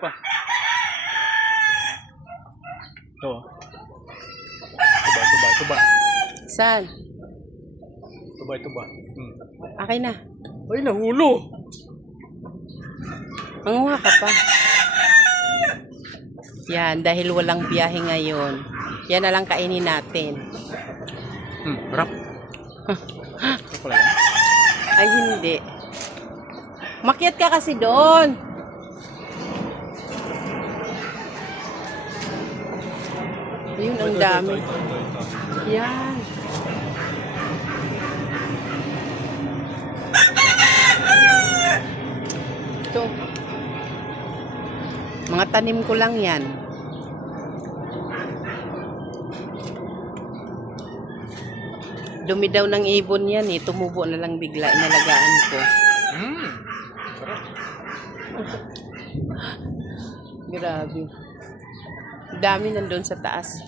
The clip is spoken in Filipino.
Pa. Ito. Tuba. Saan? Tuba. Akin na. Ay, nahulo. Manguha ka pa. Yan, dahil walang biyahe ngayon. Yan na lang kainin natin. Harap. Ito pala yan. Ay, hindi. Makyat ka kasi doon. Ayun, ang dami. Ito. Yan. Ito. Mga tanim ko lang yan. Dumi daw ng ibon yan eh. Tumubo na lang bigla. Inalagaan ko. Sarap. Grabe. Dami nandun sa taas.